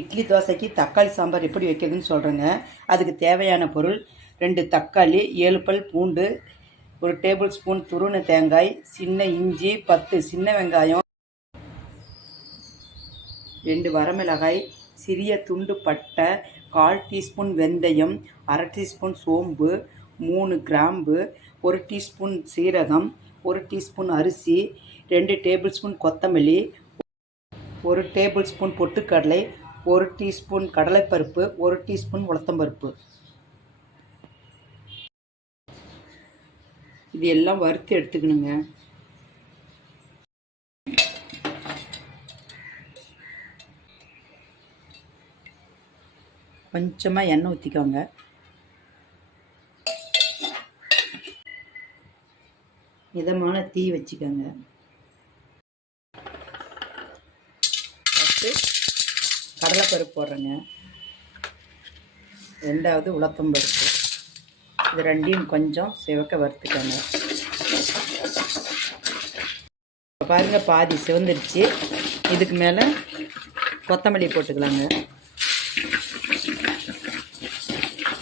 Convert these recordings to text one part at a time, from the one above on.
இட்லி தோசைக்கு தக்காளி சாம்பார் எப்படி வைக்கிறதுன்னு சொல்கிறேங்க. அதுக்கு தேவையான பொருள் 2 தக்காளி, 7 பல் பூண்டு, 1 டேபிள் ஸ்பூன் துருவின தேங்காய், சின்ன இஞ்சி, 10 சின்ன வெங்காயம், 2 வரமிளகாய், சிறிய துண்டு பட்டை, 1/4 டீஸ்பூன் வெந்தயம், 1/2 டீஸ்பூன் சோம்பு, 3 கிராம்பு, 1 டீஸ்பூன் சீரகம், 1 டீஸ்பூன் அரிசி, 2 டேபிள் ஸ்பூன் கொத்தமல்லி, 1 டேபிள் ஸ்பூன் பொட்டுக்கடலை, 1 டீஸ்பூன் கடலைப்பருப்பு, 1 டீஸ்பூன் உளுத்தம்பருப்பு. இது எல்லாம் வறுத்து எடுத்துக்கணுங்க. கொஞ்சமாக எண்ணெய் ஊற்றிக்கோங்க. மிதமான தீ வச்சுக்கோங்க. ஃபஸ்ட்டு கடலைப்பருப்பு போடுறேங்க. 2வது உளுத்தம்பருப்பு. இது ரெண்டையும் கொஞ்சம் சிவக்க வறுத்துக்கோங்க. இப்போ பாருங்கள், பாதி சிவந்துருச்சு. இதுக்கு மேலே கொத்தமல்லி போட்டுக்கலாங்க.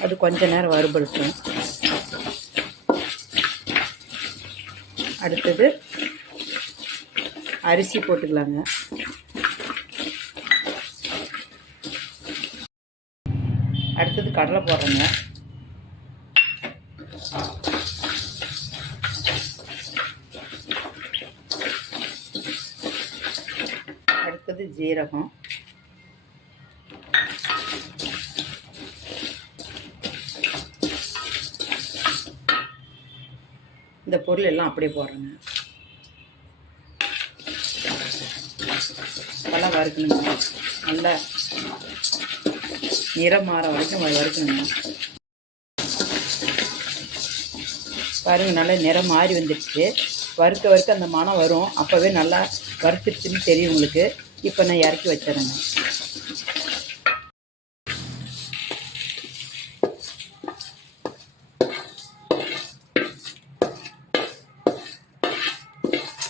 அது கொஞ்ச நேரம் வறுபடுத்தும். அடுத்தது அரிசி போட்டுக்கலாங்க. அடுத்தது கடலை போடுறேங்க. அடுத்தது ஜீரகம், இந்த பொருள் எல்லாம் அப்படியே போடுறேங்க. நல்லா வறுக்கணுங்க. நல்லா நிறம் மாற வரைக்கும் வறுக்கணுங்க. பாருங்கள், நல்லா நிறம் மாறி வந்துடுச்சு. வறுக்க வறுக்க அந்த மணம் வரும். அப்போவே நல்லா வறுத்துருச்சுன்னு தெரியும் உங்களுக்கு. இப்போ நான் இறக்கி வச்சிடறேங்க.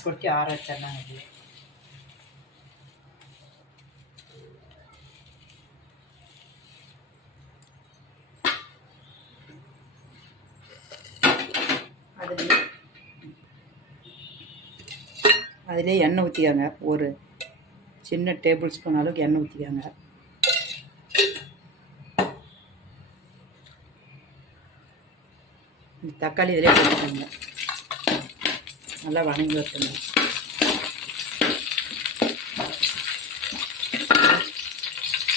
கொட்டி ஆற வச்சிடலாங்க. இது அதிலே எண்ணெய் ஊற்றிக்காங்க. ஒரு சின்ன டேபிள் ஸ்பூன் அளவுக்கு எண்ணெய் ஊற்றிக்காங்க. இந்த தக்காளி இதிலே போட்டுக்காங்க. நல்லா வணங்கி வைக்கணும்.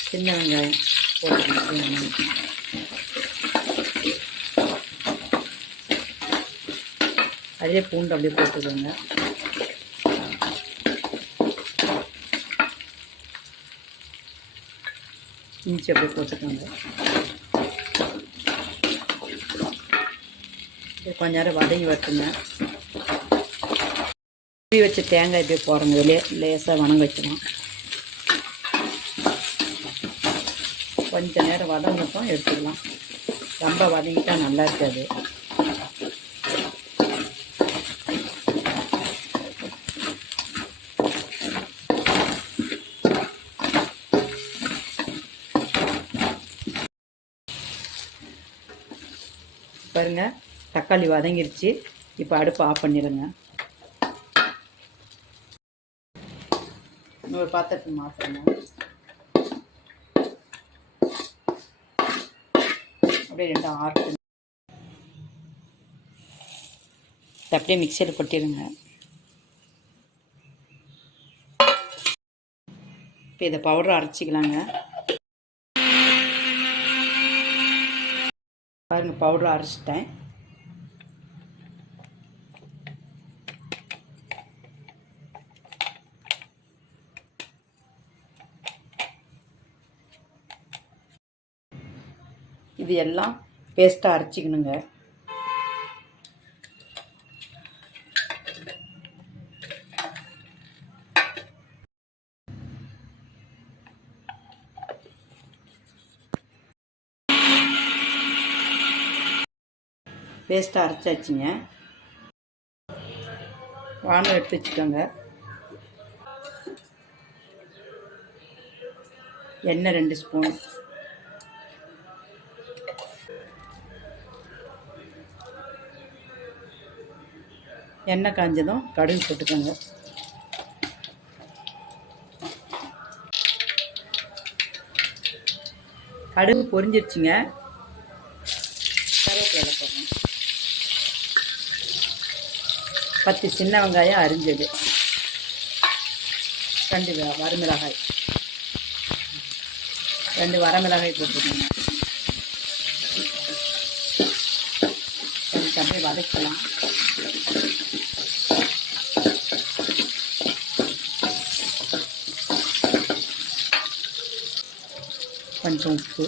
சின்ன வெங்காயம் போட்டுக்கணும். அதிலே பூண்டு அப்படியே போட்டுக்கோங்க. இஞ்சி அப்படியே போட்டுக்கோங்க. கொஞ்ச நேரம் வதங்கி வரட்டுங்க. வச்ச தேங்காய் இப்படியே போடுறோங்க. வெளியே லேசாக வணங்க வைக்கலாம். கொஞ்சம் நேரம் வதங்கட்டும், எடுத்துக்கலாம். ரொம்ப வதங்கிட்டா நல்லா இருக்காது. பாருங்க, தக்காளி வதங்கிருச்சு. இப்போ அடுப்பு ஆஃப் பண்ணிடுங்க. இன்னொரு பாத்திரத்துக்கு மாற்றுறேங்க. அப்படியே 2 ஆறு அப்படியே மிக்சியில் கொட்டிடுங்க. இப்போ இதை பவுடர் அரைச்சிக்கலாங்க. பாருங்கள், பவுடர் அரைச்சிட்டேன். இது எல்லாம் பேஸ்ட்டாக அரைச்சிக்கணுங்க. பேஸ்ட்டாக அரைச்சாச்சுங்க. வானல் எடுத்து வச்சுக்கோங்க. எண்ணெய் 2 ஸ்பூன், எண்ணெய் காஞ்சதும் கடுகு போட்டுக்கோங்க. கடுகு பொரிஞ்சிருச்சுங்க. கருவேப்பிலை போடணும். 10 சின்ன வெங்காயம் அரிஞ்சது, 2 வரமிளகாய், 2 வரமிளகாய் போட்டுக்கோங்க. கொஞ்சம் அப்படியே வதக்கலாம். கொஞ்சம் உப்பு,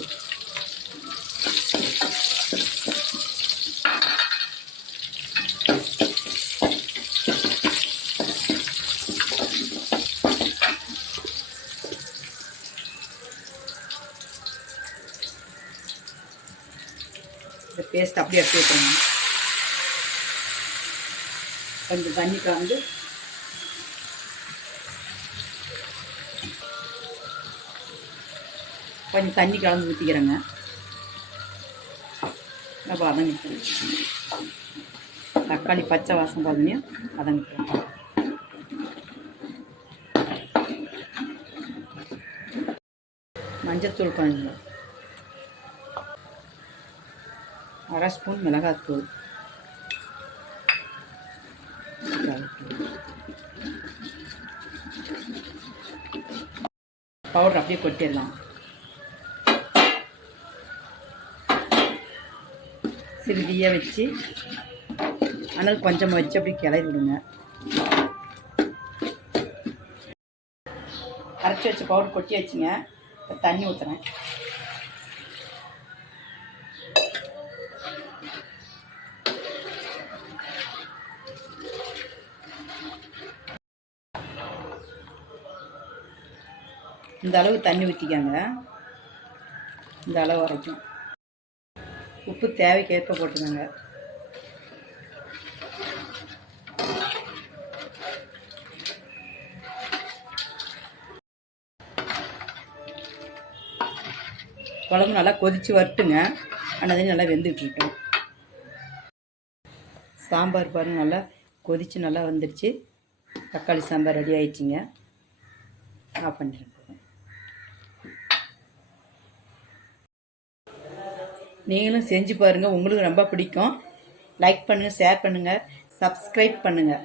இந்த பேஸ்ட் அப்படியே எடுத்து வைக்கணும். கொஞ்சம் தண்ணி கலந்து ஊற்றிக்கிறேங்க. நம்ம வதங்கிக்கிறோம். தக்காளி பச்சை வாசம் பார்த்தீங்கன்னா வதங்கிக்கிறோம். மஞ்சத்தூள் கொஞ்சம், 1/2 ஸ்பூன் மிளகாத்தூள், பவுடர் அப்படியே கொட்டிடலாம். சிறுதியாக வச்சு அனல் கொஞ்சமாக வச்சு அப்படி கிளறி விடுங்க. அரைச்சி வச்ச பவுடர் கொட்டி வச்சுங்க. இப்போ தண்ணி ஊற்றுறேன். இந்த அளவு தண்ணி ஊற்றிக்காங்க. இந்த அளவு வரைக்கும். உப்பு தேவைக்கேற்ப போட்டுக்கோங்க. குழம்பு நல்லா கொதித்து வரட்டுங்க. ஆனால் நல்லா வெந்துட்டுருக்கேன். சாம்பார் பாருங்கள், நல்லா கொதித்து நல்லா வந்துடுச்சு. தக்காளி சாம்பார் ரெடி ஆயிடுச்சிங்க. ஆஃப் பண்ணிடுறேன். நீங்களும் செஞ்சு பாருங்கள். உங்களுக்கு ரொம்ப பிடிக்கும். லைக் பண்ணுங்கள், ஷேர் பண்ணுங்கள், சப்ஸ்கிரைப் பண்ணுங்கள்.